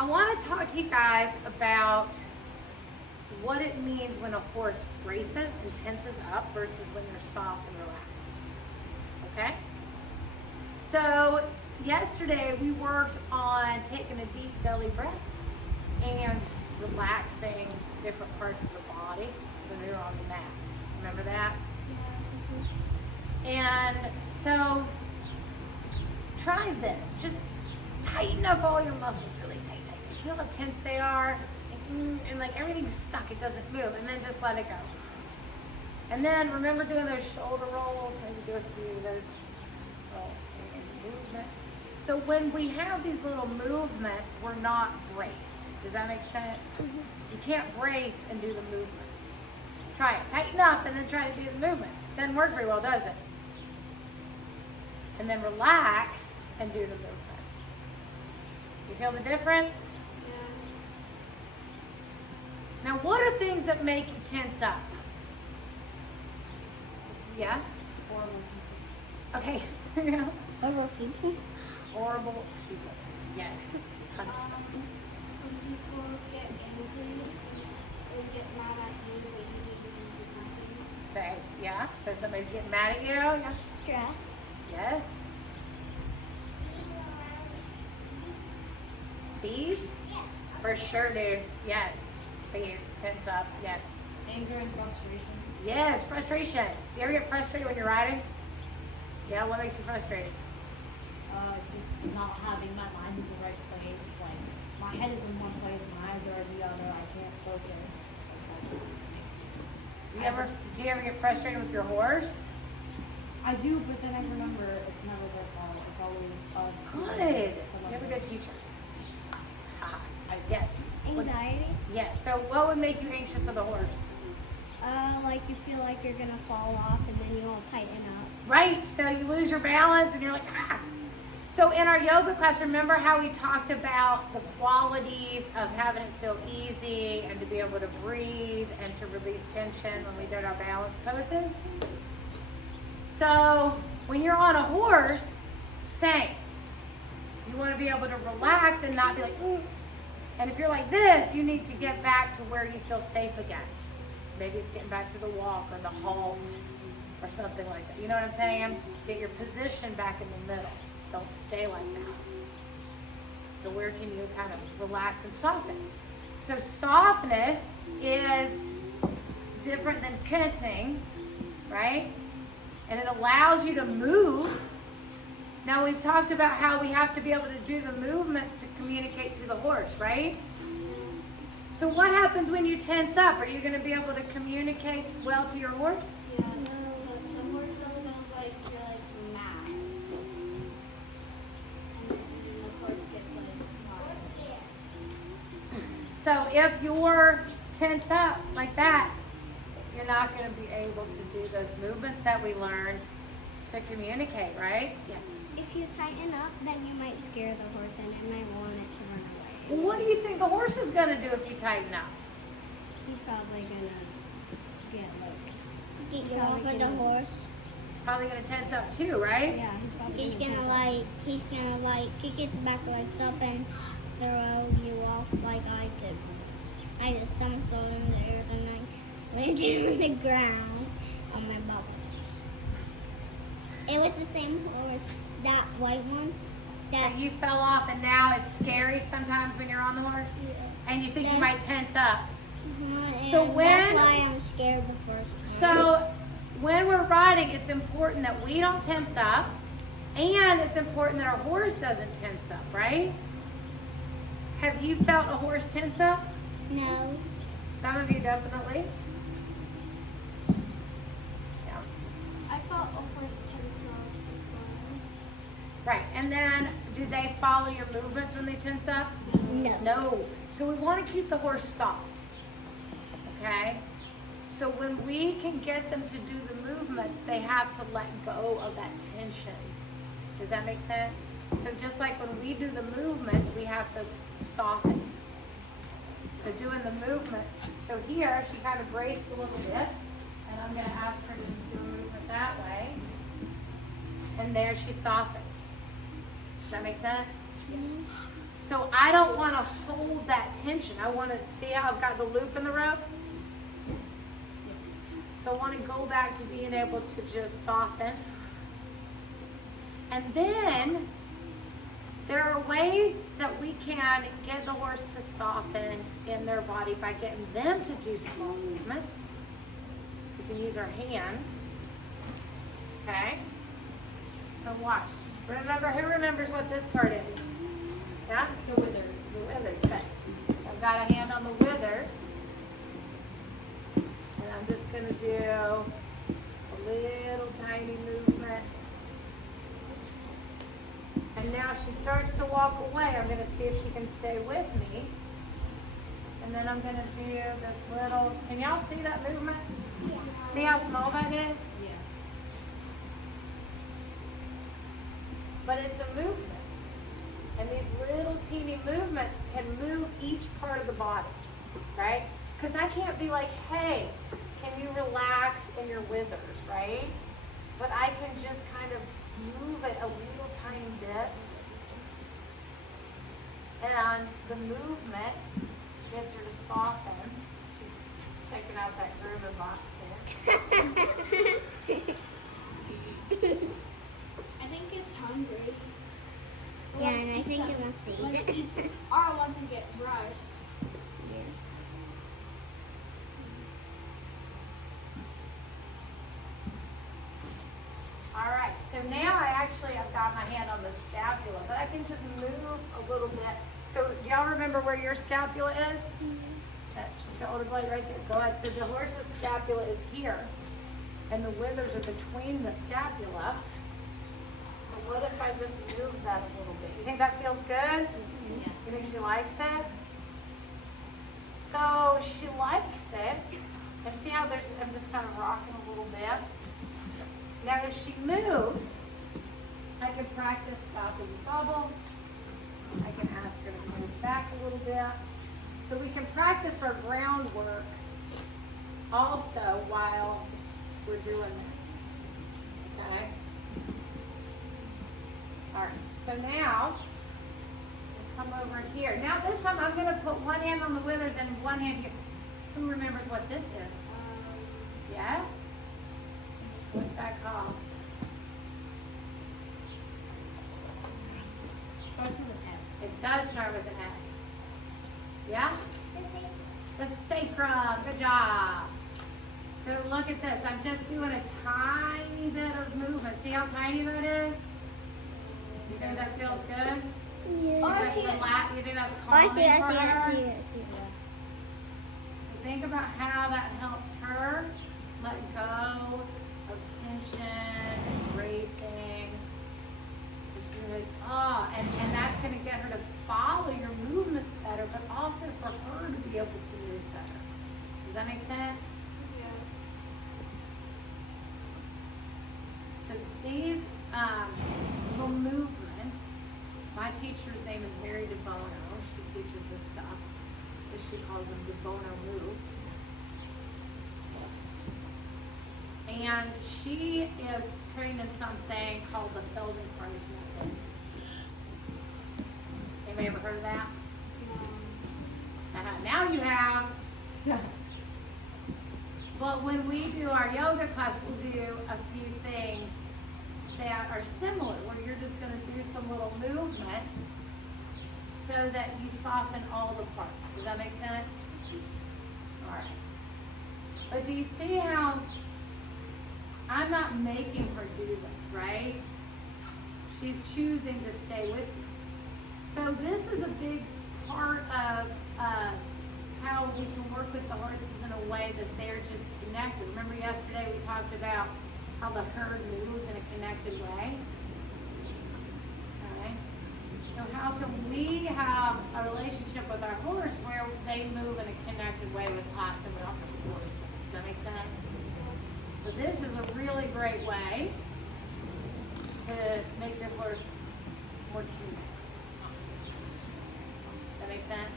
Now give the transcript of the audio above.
I want to talk to you guys about what it means when a horse braces and tenses up versus when they're soft and relaxed. Okay? So yesterday we worked on taking a deep belly breath and relaxing different parts of the body when we were on the mat. Remember that? Yes. And so try this. Just tighten up all your muscles really tight. Feel how tense they are, and like everything's stuck, it doesn't move, and then just let it go. And then remember doing those shoulder rolls, maybe do a few of those little movements. So when we have these little movements, we're not braced. Does that make sense? You can't brace and do the movements. Try it. Tighten up and then try to do the movements. Doesn't work very well, does it? And then relax and do the movements. You feel the difference? Yes. Now, what are things that make you tense up? Yeah? Horrible Okay. people. Horrible people. Horrible people. Yes. 100%. When people get angry or get mad at you, but you do nothing. Okay. Yeah. So somebody's getting mad at you? Yeah. Stress. Yes. Bees? For sure, dude. Yes. Bees. Tense up. Yes. Anger and frustration. Yes. Frustration. Do you ever get frustrated when you're riding? Yeah. What makes you frustrated? Just not having my mind in the right place. Like, my head is in one place, my eyes are in the other. I can't focus. Do you ever get frustrated with your horse? I do, but then I remember it's never their fault. It's always us. Good. Someone You have a good else. teacher. Yes. Anxiety. Yes. So what would make you anxious with a horse? Like you feel like you're gonna fall off and then you won't tighten up. Right. So you lose your balance and you're like, ah. So in our yoga class, remember how we talked about the qualities of having it feel easy and to be able to breathe and to release tension when we did our balance poses? So when you're on a horse, same. You want to be able to relax and not be like, ooh. And if you're like this, you need to get back to where you feel safe again. Maybe it's getting back to the walk or the halt or something like that. You know what I'm saying? Get your position back in the middle. Don't stay like that. So where can you kind of relax and soften? So softness is different than tensing, right? And it allows you to move. Now we've talked about how we have to be able to do the movements to communicate to the horse, right? So what happens when you tense up? Are you going to be able to communicate well to your horse? Yeah. The horse feels like you're like mad. And then the horse gets like So if you're tense up like that, you're not going to be able to do those movements that we learned to communicate, right? Yes. If you tighten up, then you might scare the horse and it might want it to run away. Well, what do you think the horse is going to do if you tighten up? He's probably gonna get Get you off of the horse. Probably going to tense up too, right? Yeah, he's probably He's gonna kick his back legs up and throw you off like I did. I just somersaulted in the air, then I landed on the ground on my bubble. It was the same horse, that white one. That So you fell off and now it's scary sometimes when you're on the horse? And you think you might tense up. and So that's why I'm scared the first time. So when we're riding, it's important that we don't tense up, and it's important that our horse doesn't tense up, right? Have you felt a horse tense up? No. Some of you definitely. Yeah. I felt a horse tense up before. Right. And then do they follow your movements when they tense up? No. No. So we want to keep the horse soft. Okay? So when we can get them to do the movements, they have to let go of that tension. Does that make sense? So just like when we do the movements, we have to soften. So doing the movements. So here, she kind of braced a little bit. And I'm going to ask her to do a movement that way. And there she softened. Does that make sense? So I don't want to hold I want to see how I've got the loop in the rope. So I want to go back to being able to just soften. And then there are ways that we can get the horse to soften in their body by getting them to do small movements. We can use our hands. Okay? So watch. Remember, who remembers what this part is? Yeah? The withers. The withers. Okay. So I've got a hand on the withers. And I'm just going to do a little tiny movement. And now she starts to walk away. I'm going to see if she can stay with me. And then I'm going to do this little, can y'all see that movement? Yeah. See how small that is? Yeah. But it's a movement. And these little teeny movements can move each part of the body, right? Because I can't be like, hey, can you relax in your withers, right? But I can just kind of move it a little tiny bit. And the movement gets her to soften. She's taking out that grooming box there. I think it's hungry. Yeah, and I think it wants to eat. Or it wants to get brushed. All right, so now I've got my hand on the scapula, but I can just move a little bit. So do y'all remember where your scapula is? That shoulder blade right there. Go ahead. So the horse's scapula is here, and the withers are between the scapula. So what if I just move that a little bit? You think that feels good? Yeah. You think she likes it? So she likes it. And see how I'm just kind of rocking a little bit. Now if she moves, I can practice stopping the bubble. I can ask her to move back a little bit. So we can practice our groundwork also while we're doing this. Okay? All right, so now we'll come over here. Now this time I'm going to put one hand on the withers and one hand here. Who remembers what this is? Yeah? What's that called? Starts with an S. It does start with an S. Yeah? The sacrum. Good job. So look at this. I'm just doing a tiny bit of movement. See how tiny that is? You think that feels good? Yeah. You think that's Oh, I calming see, I for see, her? I see, I see. Think about how that helps her let go of tension and racing. She's like, oh, and that's going to get her to follow your movements better, but also for her to be able to move better. Does that make sense? Yes. So these little movements, my teacher's name is Mary Debono. She teaches this stuff. So she calls them Debono Moves. And she is training something called the Feldenkrais method. Anybody ever heard of that? Now you have. But when we do our yoga class, we'll do a few things that are similar, where you're just going to do some little movements so that you soften all the parts. Does that make sense? All right. But do you see how I'm not making her do this, right? She's choosing to stay with me. So this is a big part of how we can work with the horses in a way that they're just connected. Remember yesterday we talked about how the herd moves in a connected way? Okay. So how can we have a relationship with our horse where they move in a connected way with us and we don't have to force them? Does that make sense? So this is a really great way to make your horse more cute. Does that make sense?